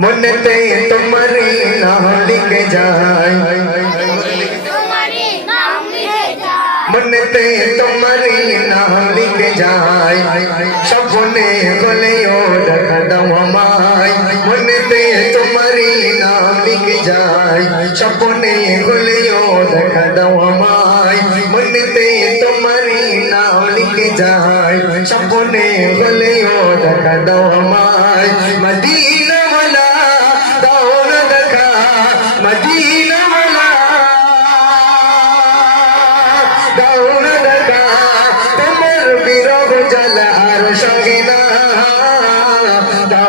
মনেতে তোমারি নাম লিখে যায় মনেতে তোমারি নাম লিখে যায় স্বপ্নে গলেও দেখা দাও আমায় মনেতে তোমারি নাম লিখে যায় স্বপ্নে গলেও দেখা দাও আমায় মনেতে তোমারি নাম লিখে যায় স্বপ্নে গলেও দেখা দাও আমায় মদিনা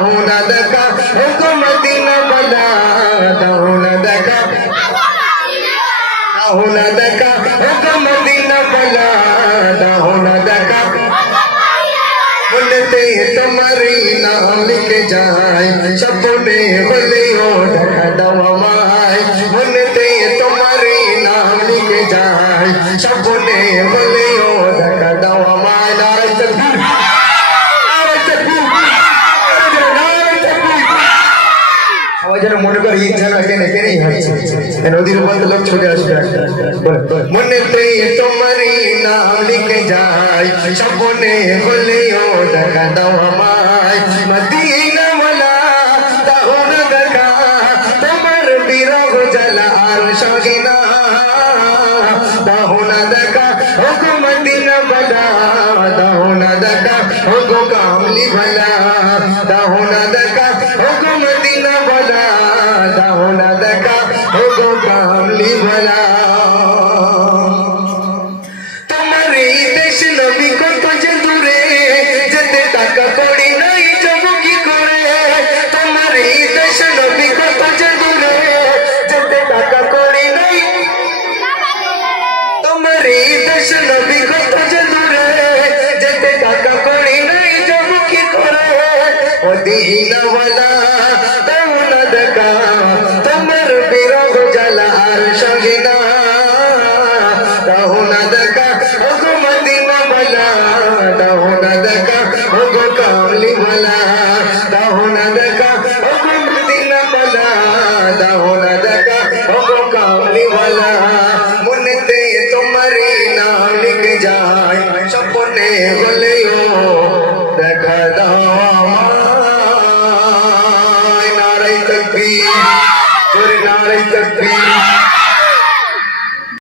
দেখা দেখা হুকুম দিন দেখা তোমারি নাম লিখে যায় সপনে সবাই যেন মনে করে ঈদ যেন এখানে এখানেই হচ্ছে নদীর। বলে, দেখা দাও আমায়। মদিনা দাও না ভলা দাও না দেখা। না দেখা ওগো কামলি ভলা তোমার এই দেশ নবী কত যে দূরে যেতে টাকা করি নাই যাবো কি করে তোমার এই দেশ নবী কত যে দূরে যেতে টাকা করি নাই তোমার এই দেশ নবী কত যে দূরে যেতে টাকা করি নাই যাবো কি করে ও দিনওয়ালা தப்பி ஒரு நாளை தப்பி.